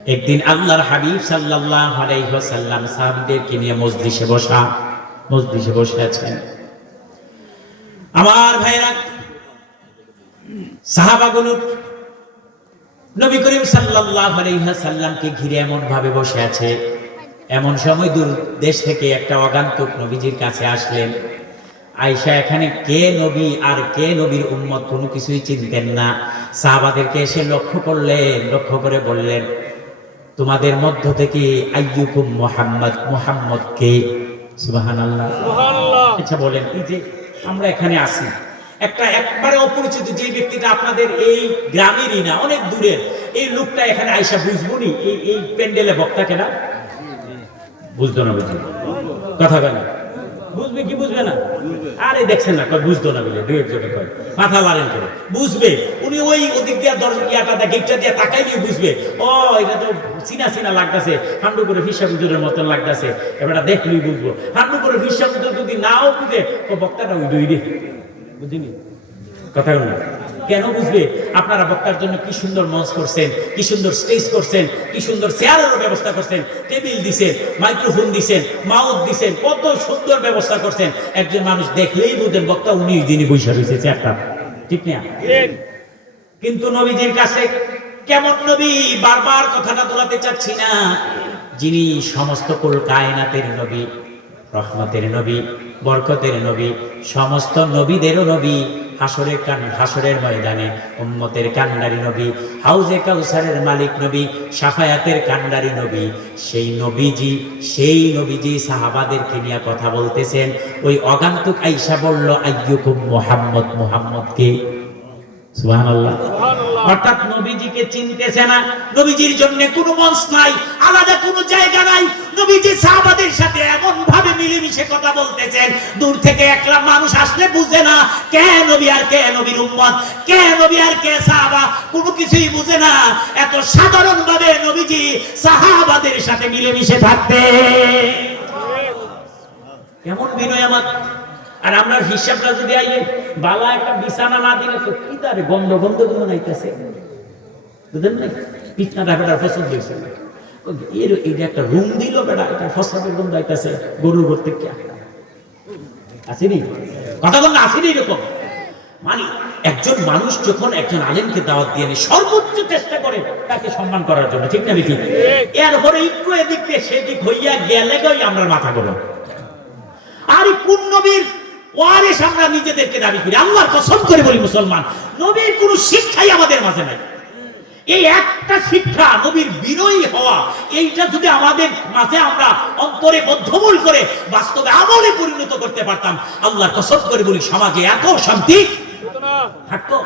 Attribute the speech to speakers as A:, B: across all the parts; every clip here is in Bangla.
A: একদিন আল্লাহর হাবিব সাল্লাল্লাহু আলাইহি ওয়াসাল্লাম সাহাবীদেরকে নিয়ে মজলিসে বসা, মজলিসে বসে আছেন। আমার ভাইরা সাহাবাগুলো নবী করিম সাল্লাল্লাহু আলাইহি ঘিরে এমন ভাবে বসে আছে। এমন সময় দূর দেশ থেকে একটা অগান্তুক নবীজির কাছে আসলেন। আয়সা এখানে কে নবী আর কে নবীর উম্মত কোনো কিছুই চিনতেন না। সাহাবাদেরকে এসে লক্ষ্য করলেন, লক্ষ্য করে বললেন তোমাদের মধ্য থেকে আইয়ুকুম মোহাম্মদ মোহাম্মদ কে সুবহানাল্লাহ। আচ্ছা বলেন এই যে আমরা এখানে আসি একটা একবারে অপরিচিত যে ব্যক্তিটা আপনাদের এই গ্রামেরই না অনেক দূরের এই লোকটা এখানে আইসা বুঝব নি এই এই প্যান্ডেলে বক্তা কেনা? বুঝতো না বুঝলো। কথা বলে বুঝবে কি বুঝবে না? আরে দেখছেন না বুঝতো না বলে দুই একজনে কয়। মাথা করে, বুঝবে। উনি ওই ওদিক দিয়ে দর্শক ইয়াটা দেখে ইটা দিয়ে বুঝবে। ও, এটা তো চিনা চিনা লাগতেছে হান্ডু করে ফিসা পুজোরের মতন লাগতেছে। এবারটা দেখলেই বুঝব। হান্ডু করে ফিসা যদি নাও বুঝে ও বক্তাটা ওই দুই রে বুঝিনি? কথা না। কেন বুঝবে আপনারা বক্তার জন্য কি সুন্দর মঞ্চ করছেন কি সুন্দর স্টেজ করছেন কি সুন্দর চেয়ারেরও ব্যবস্থা করছেন টেবিল দিছেন মাইক্রোফোন দিছেন মাউথ দিছেন কত সুন্দর ব্যবস্থা করছেন। একজন মানুষ দেখলেই বুঝেন বক্তা উনি যিনি বৈশা রয়েছে চেয়ারটা ঠিক না? কিন্তু নবীজির কাছে কেমন নবী? বারবার কথাটা তোলাতে চাচ্ছি না। যিনি সমস্ত কুল কায়নাতের নবী রহমতের নবী বরকতের নবী সমস্ত নবীদেরও নবী হাসরের কান হাসরের ময়দানে উম্মতের কান্ডারি নবী হাউজে কাউসারের মালিক নবী সাফায়াতের কান্ডারি নবী সেই নবীজি সেই নবীজি সাহাবাদেরকে নিয়ে কথা বলতেছেন। ওই অগান্তুক আইসা বলল আইয়ুকুম মোহাম্মদ মোহাম্মদকে? সুবহানাল্লাহ। অর্থাৎ নবীজিকে চিনতেছে না। নবীজির জন্য কোনো মঞ্চ নাই, আলাদা কোনো জায়গা নাই। নবীজি সাহাবাদের সাথে এমন ভাবে মিলেমিশে কথা বলতেছেন। দূর থেকে একলা মানুষ আসলে বুঝে না, কে নবী আর কে নবীর উম্মত, কে নবী আর কে সাহাবা, কোনো কিছুই বুঝে না। এত সাধারণ ভাবে নবীজি সাহাবাদের সাথে মিলেমিশে থাকতে। কেমন বিনয় আমার? আর আমরা হিসাবটা যদি আইয়ে, বালা একটা বিছানা না দিলে তো কি তারে গন্ধ গন্ধগুলো নাইতেছে। বুঝলেন না পছন্দ হয়েছে এর এটা একটা রুম দিল বেটা, এটা গরুর আসেনি? কথা বল না আসেনি এরকম। মানে একজন মানুষ যখন একজন আলেমকে দাওয়াত দিয়ে সর্বোচ্চ চেষ্টা করে তাকে সম্মান করার জন্য, ঠিক না দেখি এরপরে একটু এদিক দিয়ে সেদিক হইয়া গেলে আমরা মাথা গরম। আর কোন নবীর ওয়ারিস আমরা নিজেদেরকে দাবি করি? আল্লাহর কসম করে বলি মুসলমান, নবীর কোনো শিক্ষাই আমাদের মাঝে নাই। এই একটা শিক্ষা নবীর বিনয়ী হওয়া, এইটা যদি আমাদের মাঝে আমরা অন্তরে বদ্ধমূল করে বাস্তবে আমলে পরিণত করতে পারতাম আল্লাহর কসম করে বলি, সমাজে এত শান্তি থাকতো?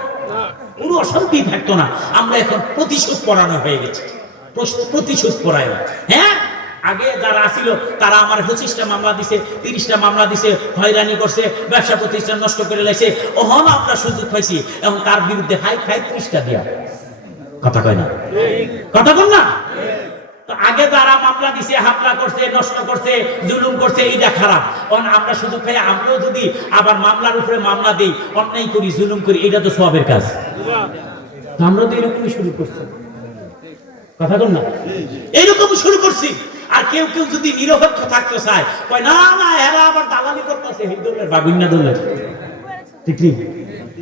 A: কোনো অশান্তি থাকতো না। আমরা এখন প্রতিশোধ পরানো হয়ে গেছে। প্রতিশোধ পরায়ণ হ্যাঁ? আগে যারা আসিল তারা আমার পঁচিশটা মামলা দিছে, তিরিশটা মামলা দিছে, হয়রানি করছে, ব্যবসা প্রতিষ্ঠান নষ্ট করে লাইছে। ওহন আমরা সুযোগ পাইছি, এবং তার বিরুদ্ধে হাই ত্রিশটা দিয়া। কথা কয় না। কথা বল না আগে যারা মামলা দিছে, হামলা করছে, নষ্ট করছে, জুলুম করছে এইটা খারাপ। কারণ আমরা শুধু খাই আমরাও যদি আবার মামলার উপরে মামলা দিই, অন্যায় করি, জুলুম করি, এটা তো সবের কাজ। আমরা তো এরকমই শুরু করছি। কথা বল না? এইরকম শুরু করছি। আর কেউ কেউ যদি নিরপেক্ষ থাকতে চায়, কয়, না না, এরা আবার দালালি করতেছে, হিন্দুদের বাগুন্যা দলের। ঠিক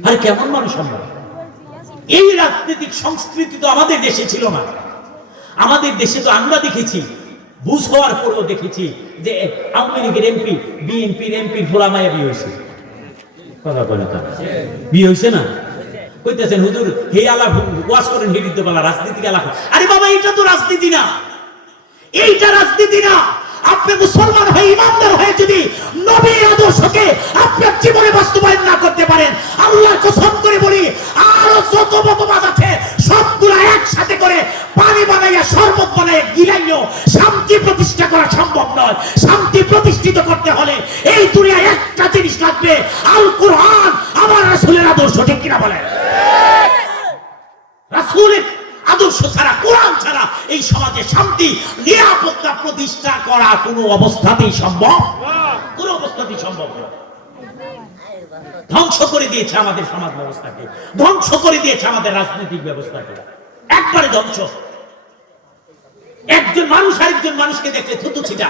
A: আরে, কেমন মানুষ আমরা? এই রাজনৈতিক সংস্কৃতি তো আমাদের দেশে ছিল না। আমাদের দেশে তো আমরা দেখেছি, বুঝ হওয়ার পরেও দেখেছি যে আওয়ামী লীগের এমপি, বিএনপির এমপির ফোলামায়া বিয়ে হয়েছে। কথা বলে তো। বিয়ে হয়েছে না? কইতেছেন, হুজুর, হে আলা ওয়াজ করেন হে দিতে পালা রাজনীতি আলা আরে বাবা, এটা তো রাজনীতি না। এইটা রাজনীতি না। আপনি মুসলমান হয়ে, ইমানদার হয়ে যদি নবীর আদর্শকে আপনার জীবনে বাস্তবায়ন না করতে পারেন, আল্লাহর কসম করে বলি, আরও যত মতবাদ আছে, সবগুলো একসাথে করে পানি বানাইয়া শরবত বানাইয়া গিলাইও শান্তি প্রতিষ্ঠা করা সম্ভব নয়। শান্তি প্রতিষ্ঠিত করতে হলে এই দুনিয়ায় একটা জিনিস লাগবে, আল কোরআন। আমার রাসূলের আদর্শ ঠিক কিনা বলেন? রাসূলের আদর্শ ছাড়া, কোরআন ছাড়া এই সমাজে শান্তি, নিরাপত্তা প্রতিষ্ঠা করা কোনো অবস্থাতেই সম্ভব? কোনো অবস্থাতেই সম্ভব ধ্বংস করে দিয়েছে আমাদের সমাজ ব্যবস্থাকে। ধ্বংস করে দিয়েছে আমাদের রাজনৈতিক ব্যবস্থাকে। একবারে ধ্বংস। একজন মানুষ আরেকজন মানুষকে দেখলে থুতু ছিটা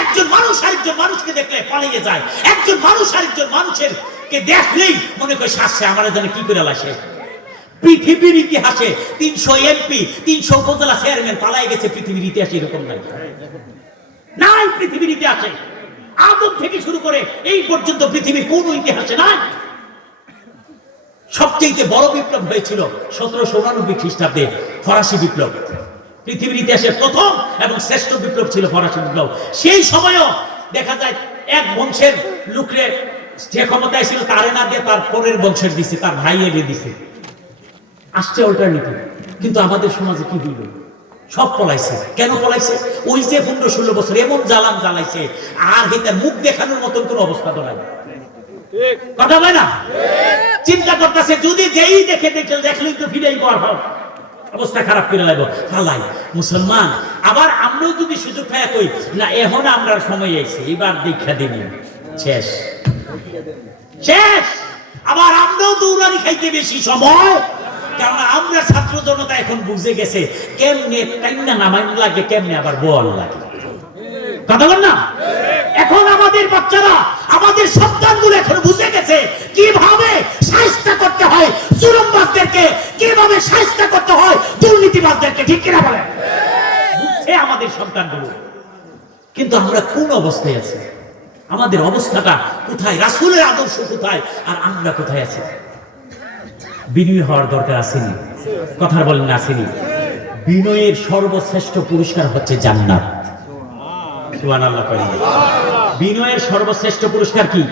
A: একজন মানুষ আরেকজন মানুষকে দেখলে পালিয়ে যায়। একজন মানুষ আরেকজন মানুষের কে দেখলেই মনে করে শাসছে আমার জানে কি করে লাসে? পৃথিবীর ইতিহাসে তিনশো এমপি তিনশো উপজেলা চেয়ারম্যান পালাই গেছে পৃথিবীর ইতিহাসে এরকম নাই। নাই পৃথিবীর ইতিহাসে। আদম থেকে শুরু করে এই পর্যন্ত পৃথিবীর কোন ইতিহাসে নাই। সবচেয়ে বড় বিপ্লব হয়েছিল সতেরোশো উনানব্বই খ্রিস্টাব্দে ফরাসি বিপ্লব। পৃথিবীর ইতিহাসে প্রথম এবং শ্রেষ্ঠ বিপ্লব ছিল ফরাসি বিপ্লব। সেই সময়ও দেখা যায় এক বংশের লোকরে যে ক্ষমতায় ছিল তারে না দিয়ে তার পরের বংশের দিছে, তার ভাই এনে দিছে। আসছে অল্টারনেটিভ কিন্তু আমাদের সমাজে কি হইল? সব পলাইছে। কেন পলাইছে? ওই যে পনেরো ষোলো বছর এমন জ্বালান জ্বালাইছে আর হেতার মুখ দেখানোর মতন কোন অবস্থা তো নাই। কথা বলে না? চিন্তা করতেছে যদি যেই দেখে দেখে দেখলেই তো ফিরেই কর অবস্থা খারাপ করে লাগবো ফালাই মুসলমান আবার আমরাও যদি সুযোগ পাই কই না এখন আমরা সময় আইছে এবার দীক্ষা দিবি। শেষ। শেষ! আবার আমরাও দৌড়ানি খাইতে বেশি সময় কারণ আমরা ছাত্র জনতা এখন বুঝে গেছে কেমনে টাইনা নামাই লাগে, কেমনে আবার বল লাগে। এখন আমাদের বাচ্চারা, আমাদের সন্তানগুলো এখন বুঝে গেছে কীভাবে করতে হয় চুরমবাজদেরকে, কীভাবে করতে হয় দুর্নীতিবাজদেরকে, ঠিক কিনা বলে বুঝছে আমাদের সন্তানগুলো। কিন্তু আমরা কোন অবস্থায় আছি? আমাদের অবস্থাটা কোথায়? রাসূলের আদর্শ কোথায়? আর আমরা কোথায় আছি? বিনয়ী হওয়ার দরকার আসেনি। কথা বলেন আসেনি। বিনয়ের সর্বশ্রেষ্ঠ পুরস্কার হচ্ছে জান্নাত। বিনয়ের সর্বশ্রেষ্ঠ পুরস্কার কি?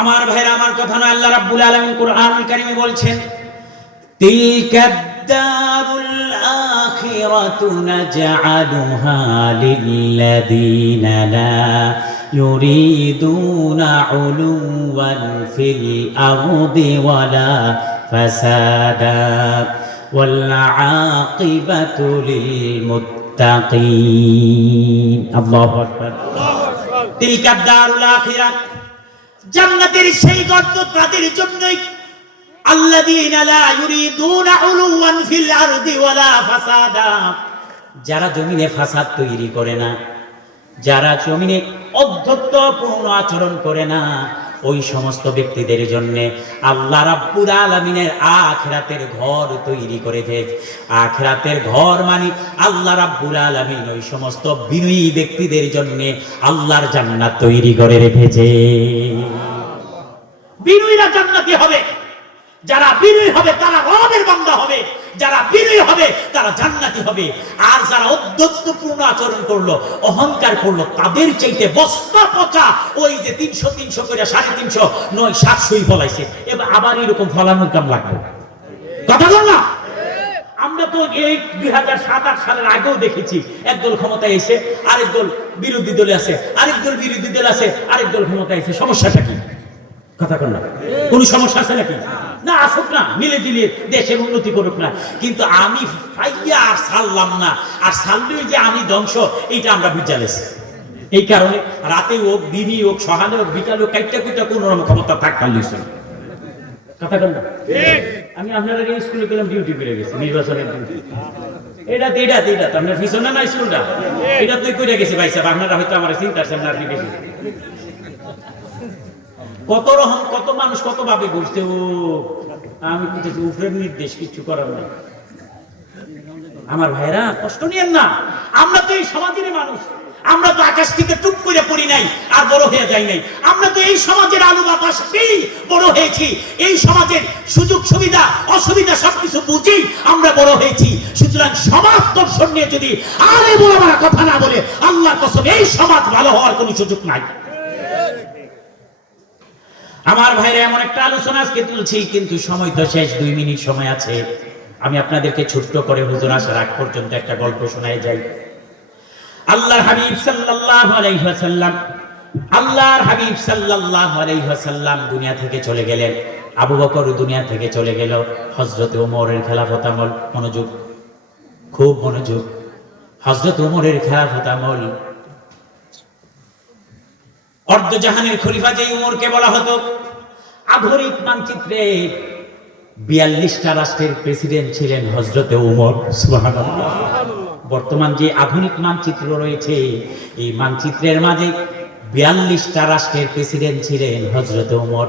A: আমার ভাইরা আমার কথা নয় আল্লাহ রাব্বুল আলামিন কোরআনুল কারীমে বলছেন তিলকা দারুল আখিরাতু নাজআলুহা লিল্লাযীনা লা ইউরিদুনা উলুওয়ান ফিল আরদি ওয়ালা ফাসাদা والعاقبة للمتقين الله أكبر تلك الدار الآخرة জান্নাতের সেই গর্ত তাদের জন্যই আল্লাযীনা লা ইউরিদুনা উলুওয়ান ফিল আরদি ওয়ালা ফাসাদা যারা জমিনে ফাসাদ তৈরি করে না যারা জমিনে অধ্যত্বপূর্ণ আচরণ করে না। ওই সমস্ত ব্যক্তিদের জন্য আল্লাহ রাব্বুল আলামিনের আখিরাতের ঘর তৈরি করে দিয়েছে আখিরাতের ঘর মানে আল্লাহ রাব্বুল আলামিন ওই সমস্ত বিনয়ী ব্যক্তিদের জন্য আল্লাহর জান্নাত তৈরি করে রেখেছে। বিনয়ীরা জান্নাতি হবে। যারা বিনয়ী হবে, তারা রবের বান্দা হবে। যারা বিনয়ী হবে, তারা জান্নাতি হবে। আর যারা অধ্যত্বপূর্ণ আচরণ করল, অহংকার করল, তাদের চাইতে বস্তা পচা ওই যে তিনশো তিনশো করে সাড়ে তিনশো, নয়, সাতশোই ফলাইছে। এবার আবার এরকম ফলানোর কাম লাগবে। কথা বল না? আমরা তো এই দুই হাজার সাত, আট সালের আগেও দেখেছি একদল ক্ষমতায় এসে আরেক দল বিরোধী দলে আছে, আরেক দল বিরোধী দল আছে, আরেক দল ক্ষমতায় এসে। সমস্যাটা কি? কথা সমস্যা আছে নাকি? না আসুক না, মিলে দিলে দেশের উন্নতি করুক না। কিন্তু আমি ফাইয়া আর সারলাম না। আর সারলেই যে আমি ধ্বংস, এইটা আমরা বুঝালেছি এই কারণে রাতে হোক, দিনই হোক, সকালে হোক, বিকালে হোক, কাইটা কুইটা কোন রকম ক্ষমতা থাক পারলিস কথা কর না? আমি আপনার স্কুলে গেলাম ডিউটি করে গেছি, নির্বাচনের ডিউটি এটা এটা এটা তো। আপনার পিছনে না স্কুলটা? এটা তুই করে গেছি ভাই সাহেব, আপনারা হয়তো আমার চিন্তা করছেন না আপনি বেশি। কত রকম, কত মানুষ কত ভাবে ঘুরছে, ও, আমি বুঝেছি উপরের নির্দেশ কিছু করার নাই। আমার ভাইরা, কষ্ট নিয়েন না। আমরা তো এই সমাজের মানুষ। আমরা তো আকাশ থেকে টুক করে পড়ি নাই আর বড় হয়ে যাই নাই। আমরা তো এই সমাজের আলু বাতাস পেয়েই বড় হয়েছি। এই সমাজের সুযোগ সুবিধা, অসুবিধা সবকিছু বুঝেই আমরা বড় হয়েছি। সুতরাং সমাজ দর্শন নিয়ে যদি আরে বড় বড় কথা না বলে আল্লাহ কসম, এই সমাজ ভালো হওয়ার কোনো সুযোগ নাই। আমার ভাইরা এমন একটা আলোচনা আজকে তুলছি, কিন্তু সময় তো শেষ, দুই মিনিট সময় আছে। আমি আপনাদেরকে ছোট্ট করে হুজুর আসার আগ পর্যন্ত একটা গল্প শোনায় যাই। আল্লাহর হাবিব সাল্লাল্লাহু আলাইহি ওয়াসাল্লাম, আল্লাহর হাবিব সাল্লাল্লাহু আলাইহি ওয়াসাল্লাম দুনিয়া থেকে চলে গেলেন। আবু বকর দুনিয়া থেকে চলে গেল। হযরত ওমরের খেলাফত আমল, মনোযোগ, খুব মনোযোগ। হযরত ওমরের খেলাফত আমল অর্ধজাহানের খলিফা যে উমরকে বলা হতো। আধুনিক মানচিত্রে বিয়াল্লিশটা রাষ্ট্রের প্রেসিডেন্ট ছিলেন হজরতে উমর। বর্তমান যে আধুনিক মানচিত্র রয়েছে, এই মানচিত্রের মাঝে বিয়াল্লিশটা রাষ্ট্রের প্রেসিডেন্ট ছিলেন হজরত উমর।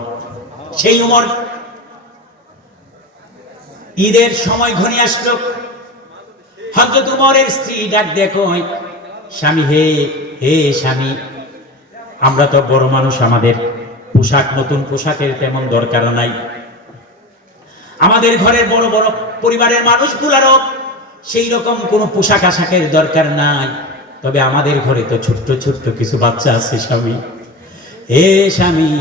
A: সেই উমর ঈদের সময় ঘনিয়ে আসলো হজরত উমরের স্ত্রী ডাক দেখো স্বামী হে হে স্বামী আমরা তো বড় মানুষ, আমাদের পোশাক, নতুন পোশাকের তেমন দরকার নাই। আমাদের ঘরের বড় বড় পরিবারের মানুষগুলারও সেই রকম কোনো পোশাক আশাকের দরকার নাই। তবে আমাদের ঘরে তো ছোট্ট ছোট্ট কিছু বাচ্চা আছে স্বামী। হে স্বামী,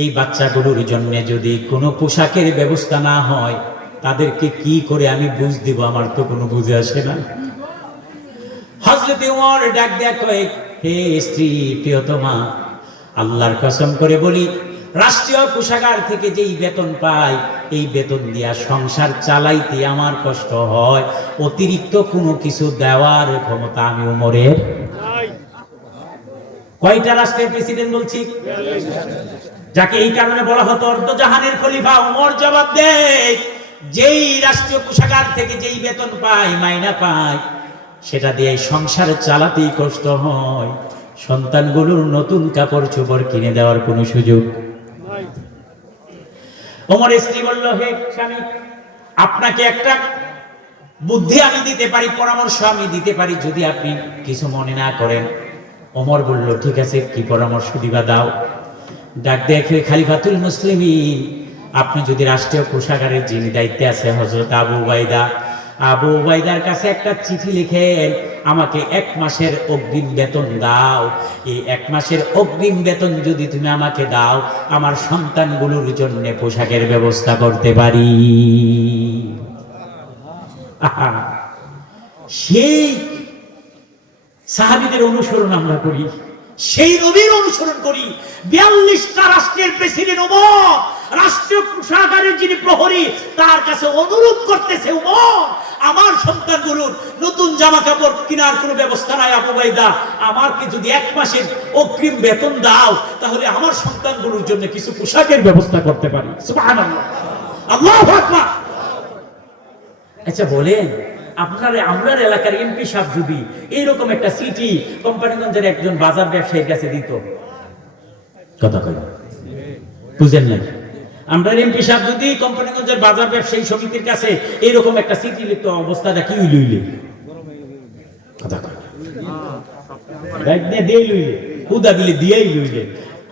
A: এই বাচ্চাগুলোর জন্য যদি কোনো পোশাকের ব্যবস্থা না হয়, তাদেরকে কি করে আমি বুঝ দিব? আমার তো কোনো বুঝে আসে না। হজরত ডাক দেয়া কয়েক হে স্ত্রী প্রিয়তমা, আল্লাহর কসম করে বলি, রাষ্ট্রীয় কোষাগার থেকে যেই বেতন পাই, এই বেতন দিয়া সংসার চালাইতে আমার কষ্ট হয়। অতিরিক্ত কোনো কিছু দেওয়ার ক্ষমতা আমি উমরের কয়টা রাষ্ট্রের প্রেসিডেন্ট বলছি? যাকে এই কারণে বলা হতো অর্ধজাহানের খলিফা উমর জবাব দেয় যেই রাষ্ট্রীয় কোষাগার থেকে যেই বেতন পায়, মাইনা পায় সেটা দিয়ে সংসার চালাতেই কষ্ট হয়। সন্তানগুলোর নতুন কাপড় চোপড় কিনে দেওয়ার কোনো সুযোগ? ওমর স্ত্রী বলল, হে স্বামী, আপনাকে একটা বুদ্ধি আমি দিতে পারি, পরামর্শ আমি দিতে পারি, যদি আপনি কিছু মনে না করেন। ওমর বলল, ঠিক আছে, কি পরামর্শ দিবা দাও। ডাক দেখে খালিফাতুল মুসলিমিন, আপনি যদি রাষ্ট্রীয় কোষাগারের যিনি দায়িত্বে আছে হজরত আবু বাইদা আবু বাইদার কাছে একটা চিঠি লিখেন, আমাকে এক মাসের অগ্রিম বেতন দাও। এই এক মাসের অগ্রিম বেতন যদি তুমি আমাকে দাও, আমার সন্তানগুলোর জন্য পোশাকের ব্যবস্থা করতে পারি। সেই সাহাবিদের অনুসরণ আমরা করি, সেই নবীর অনুসরণ করি। বিয়াল্লিশটা রাষ্ট্রের প্রেসিডেন্ট ওমর রাষ্ট্রীয় কোষাগারের যিনি প্রহরী, তার কাছে অনুরোধ করতেছে ওমর আমার সন্তানগুলোর নতুন জামা কাপড় কেনার কোনো ব্যবস্থা নাই আবুবাইদা আমাকে যদি এক মাসের অগ্রিম বেতন দাও, তাহলে আমার সন্তানগুলোর জন্য কিছু পোশাকের ব্যবস্থা করতে পারি। আল্লাহু আচ্ছা বলেন, আপনার আপনার এলাকার এমপি সাহেব যদি এইরকম একটা সিটি কোম্পানিগঞ্জের একজন বাজার ব্যবসায়ীর কাছে দিত, কথা কই বুঝেন নাই? আমরা এমপি সাহেব যদি কোম্পানিগঞ্জের বাজার ব্যবসায়ী সমিতির কাছে এইরকম একটা সিটি লিখত অবস্থাটা কি লইলে। দিয়ে দিলে দিয়েই লইলে।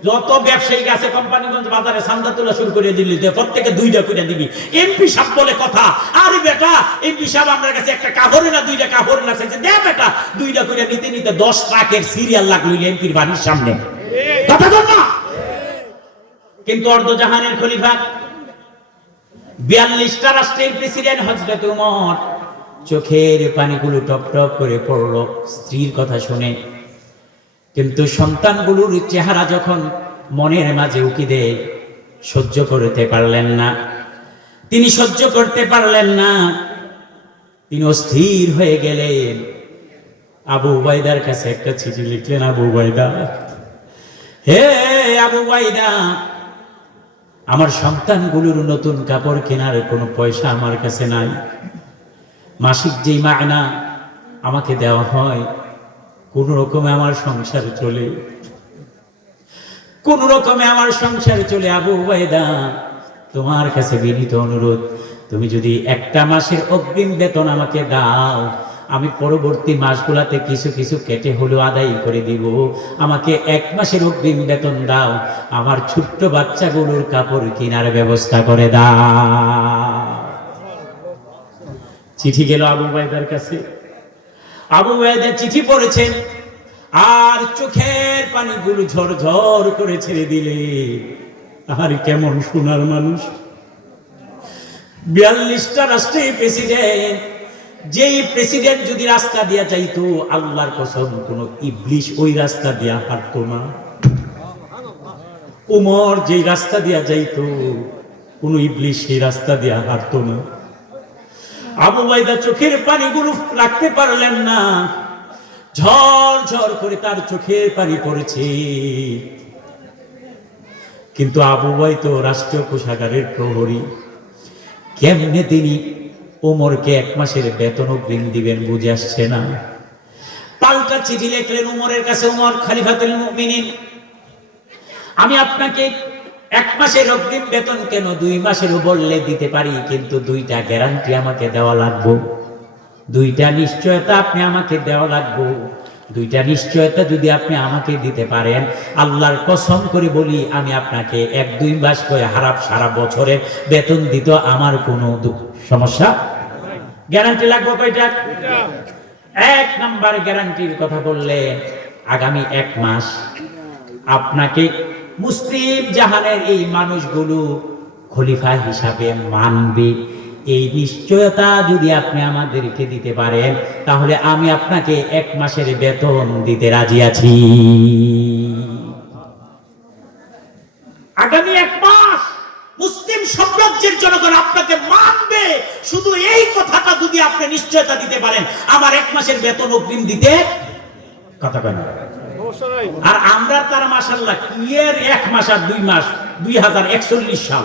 A: যত ব্যবসায়ী আছে কোম্পানিগঞ্জ বাজারে সান্দা তোলা শুরু করে দিলি যে প্রত্যেকে দুইটা করে দিবি। এমপি বলে কথা আরে বেটা এমপি আমার কাছে একটা কাপড়ে না দুইটা কাপড়ে না? চাইছে দে বেটা দুইটা করে নিতে নিতে দশ ট্রাকের সিরিয়াল লাগল এমপির বাড়ির সামনে। কথা না? কিন্তু অর্ধজাহানের খলিফা, বিয়াল্লিশটা রাষ্ট্রের প্রেসিডেন্ট হজরত উমর চোখের পানিগুলো টপ টপ করে পড়ল স্ত্রীর কথা শুনে। কিন্তু সন্তানগুলোর চেহারা যখন মনের মাঝে উকি দেয়, সহ্য করতে পারলেন না। তিনি সহ্য করতে পারলেন না। তিনি অস্থির হয়ে গেলেন। আবু উবাইদার কাছে একটা চিঠি লিখলেন, আবু উবাইদা হে আবু উবাইদা আমার সন্তানগুলোর নতুন কাপড় কেনার কোনো পয়সা আমার কাছে নাই। মাসিক যেই মায়না আমাকে দেওয়া হয়, কোন রকমে আমার সংসার চলে। কোন রকমে আমার সংসার চলে, আবু বাইদা তোমার কাছে বিনীত অনুরোধ, তুমি যদি একটা মাসের অগ্রিম বেতন আমাকে দাও আমি পরবর্তী মাসগুলাতে কিছু কিছু কেটে হলেও আদায় করে দিব। আমাকে এক মাসের অগ্রিম বেতন দাও। আমার ছোট্ট বাচ্চাগুলোর কাপড় কেনার ব্যবস্থা করে দাও। চিঠি গেল আবু বাইদার কাছে। আবু ওয়াইদের চিঠি পড়েছেন, আর চোখের পানিগুলো ঝরঝর করে ছেড়ে দিলে। আর কেমন সোনার মানুষ। বিয়াল্লিশটা রাষ্ট্রে প্রেসিডেন্ট যেই প্রেসিডেন্ট যদি রাস্তা দিয়া চাইতো আল্লাহর কসম, কোন ইবলিশ ওই রাস্তা দিয়া হাঁটতো না। উমর যেই রাস্তা দিয়া যাইতো, কোন ইবলিশ সেই রাস্তা দিয়া হাঁটতো না। আবু বাইদা চোখের পানিগুলো রাখতে পারলেন না। ঝড় ঝড় করে তার চোখের পানি পড়েছে। কিন্তু আবু বাই তো রাষ্ট্রীয় কোষাগারের প্রহরী। কেমনে তিনি উমরকে এক মাসের বেতন অগ্রিম দিবেন বুঝে আসছে না। পাল্টা চিঠি লেখলেন উমরের কাছে, উমর খালিফাতুল মুমিনিন, আমি আপনাকে এক মাসের অগ্রিম বেতন কেন দুই মাসের বললে দিতে পারি? কিন্তু দুইটা গ্যারান্টি আমাকে দেওয়া লাগবে। দুইটা নিশ্চয়তা আপনি আমাকে দেওয়া লাগবে। দুইটা নিশ্চয়তা যদি আপনি আমাকে দিতে পারেন, আল্লাহর কসম করে বলি, আমি আপনাকে এক দুই মাস করে হারাপ সারা বছরের বেতন দিত, আমার কোনো সমস্যা? গ্যারান্টি লাগবে কয়টা? এক নাম্বার গ্যারান্টির কথা বললে, আগামী এক মাস আপনাকে মুসলিম জাহানের এই মানুষগুলো খলিফা হিসাবে মানবে। এই নিশ্চয়তা যদি আপনি আমাদেরকে দিতে পারেন, তাহলে আমি আপনাকে এক মাসের বেতন দিতে রাজি আছি। আগামী এক মাস মুসলিম সাম্রাজ্যের জনগণ আপনাকে মানবে। শুধু এই কথাটা যদি আপনি নিশ্চয়তা দিতে পারেন, আমার এক মাসের বেতন অগ্রিম দিতে কথা কেন আর আমরা তার মাসাল্লাহ কি এক মাস আর দুই মাস? দুই হাজার একচল্লিশ সাল।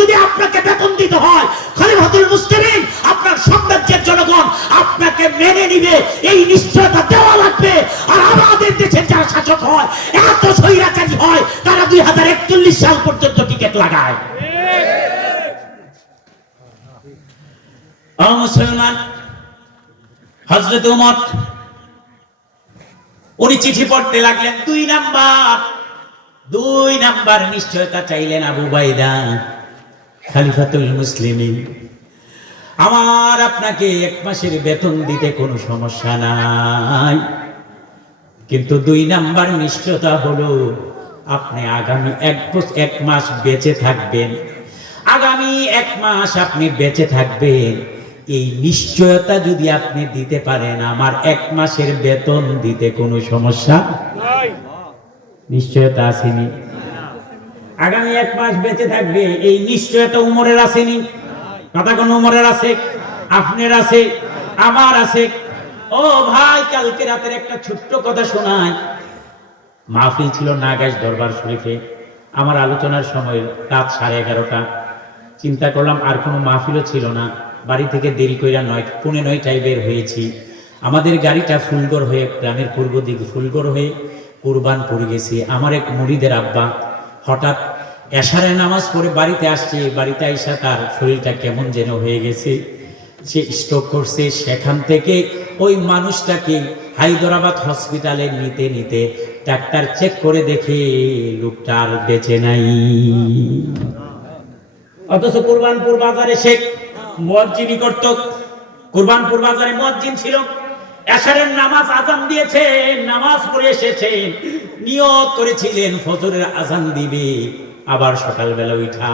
A: যদি আপনাকে বেতন দিতে হয়, খলিফাতুল মুসলিমিন, আপনার সাম্রাজ্যের জনগণ আপনাকে মেনে নিবে, এই নিশ্চয়তা দেওয়া লাগবে। আর আমাদের দেশের যারা শাসক হয়, এত স্বৈরাচারী হয়, তারা দুই হাজার একচল্লিশ সাল পর্যন্ত টিকিট লাগায়। মুসলমান হজরত উমর, উনি চিঠি পড়তে লাগলেন, দুই নাম্বার দুই নাম্বার নিশ্চয়তা চাইলেন আবু বাইদা খালিফাতুল মুসলিমিন। আমার আপনাকে এক মাসের বেতন দিতে কোনো সমস্যা নাই। কিন্তু দুই নাম্বার নিশ্চয়তা হলো আপনি আগামী এক এক মাস বেঁচে থাকবেন। আগামী এক মাস আপনি বেঁচে থাকবেন। এই নিশ্চয়তা যদি আপনি দিতে পারেন আমার এক মাসের বেতন দিতে কোনো সমস্যা নিশ্চয়তা আসেনি। আগামী এক মাস বেঁচে থাকবে, এই নিশ্চয়তা উমরের আসেনি কথা কোন উমরের আছে? আপনার আছে? আমার আছে? ও ভাই, কালকে রাতের একটা ছোট্ট কথা শোনায় মাহফিল ছিল নাগাইশ দরবার শরীফে। আমার আলোচনার সময় রাত সাড়ে এগারোটা। চিন্তা করলাম আর কোনো মাহফিলও ছিল না। বাড়ি থেকে দেরি কইরা নয়, পৌনে নয়টায় বের হয়েছি। আমাদের গাড়িটা ফুলগড় হয়ে গ্রামের পূর্ব দিকে ফুলগড় হয়ে পড়ে গেছি। আমার এক মুড়িদের আব্বা হঠাৎ এশারে নামাজ পড়ে বাড়িতে আসছে বাড়িতে আইসা তার শরীরটা কেমন যেন হয়ে গেছে। সে স্ট্রোক করছে, সেখান থেকে ওই মানুষটাকে হায়দরাবাদ হসপিটালে নিতে নিতে ডাক্তার চেক করে দেখে লোকটা আর বেঁচে নাই। অথচ কুরবানপুর বাজারে সে মসজিদই করত কুরবানপুর বাজারে মসজিদ ছিল। এশারের নামাজ আজান দিয়েছে নামাজ পড়ে এসেছেন। নিয়ত করেছিলেন, ফজরের আজান দিবে। আবার সকালবেলা উঠা,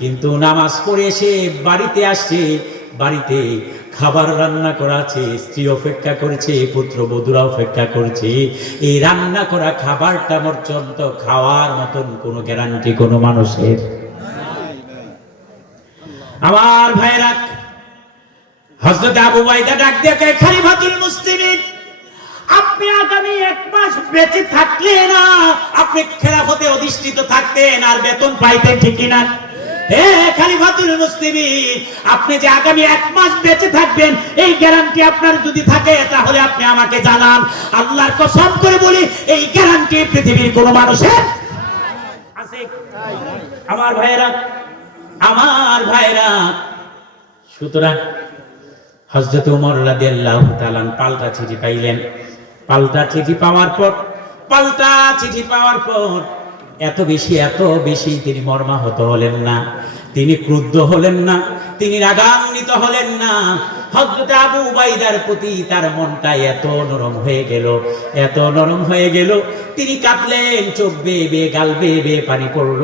A: কিন্তু নামাজ পড়ে এসে বাড়িতে আসছে। বাড়িতে খাবার রান্না করা আছে, স্ত্রী অপেক্ষা করেছে, পুত্র বধুরা অপেক্ষা করছে। এই রান্না করা খাবারটা পর্যন্ত খাওয়ার মতন কোনো গ্যারান্টি কোনো মানুষের। আমার ভাইরা হযরত আবু বাইদা ডাক দিয়ে কয়, খলিফাতুল মুসলিমিন, আপনি আগামী এক মাস বেঁচে থাকলে না, আপনি খেলাফতে অধিষ্ঠিত থাকতেন আর বেতন পাইতেন ঠিক কিনা? হে খলিফাতুল মুসলিমিন, আপনি যে আগামী এক মাস বেঁচে থাকবেন, এই গ্যারান্টি আপনার যদি থাকে, তাহলে আপনি আমাকে জানান। আল্লাহর কসম করে বলি, এই গ্যারান্টি পৃথিবীর কোনো মানুষের আছে। আমার ভাইয়েরা, আমার ভাইরা সুতরাং হজরত উমর রাদিয়াল্লাহু তাআলা পাল্টা চিঠি পাইলেন। পাল্টা চিঠি পাওয়ার পর, পাল্টা চিঠি পাওয়ার পর এত বেশি এত বেশি তিনি মর্মাহত হলেন না। তিনি ক্রুদ্ধ হলেন না, তিনি রাগান্বিত হলেন না। হজরত আবু উবাইদার প্রতি তার মনটা এত নরম হয়ে গেল, এত নরম হয়ে গেল। তিনি কাঁপলেন চোখ বেবে গাল বেবে পানি পড়ল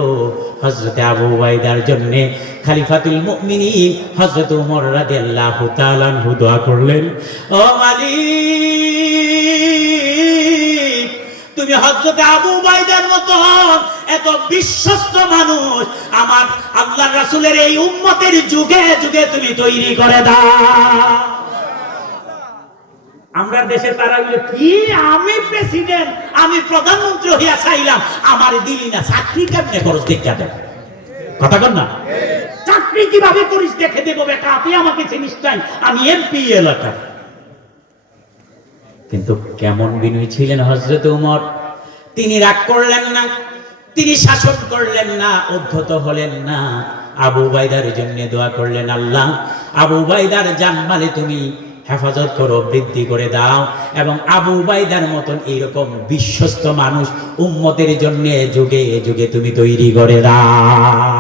A: হজরত আবু উবাইদার জন্য। খালিফাতুল মুমিনিন হজরত উমর রাদিয়াল্লাহু তাআলা দোয়া করলেন, ও মালিক তুমি হজরতে আবু বাইদার মতো হন এত বিশ্বস্ত মানুষ। আমার আল্লাহ রাসূলের এই উম্মতের যুগে যুগে তুমি তৈরি করে দাও। আমরা দেশে তারা বলে, কি? আমি প্রেসিডেন্ট আমি প্রধানমন্ত্রী হইয়া চাইলাম আমার দিলি না চাকরি কেমনে খরচ দেখা। দেব কথা কর না? চাকরি কীভাবে করিস দেখে দেবো বেটা তুই আমাকে চিনিস নাই আমি এমপি এলাকা কিন্তু কেমন বিনয়ী ছিলেন হজরত উমর? তিনি রাগ করলেন না, তিনি শাসন করলেন না, উদ্ধত হলেন না। আবু বাইদার জন্য দোয়া করলেন, আল্লাহ, আবু বাইদার জানমালে তুমি হেফাজত করো, বৃদ্ধি করে দাও। এবং আবু বাইদার মতন এইরকম বিশ্বস্ত মানুষ উম্মতের জন্য যুগে যুগে তুমি তৈরি করে দাও।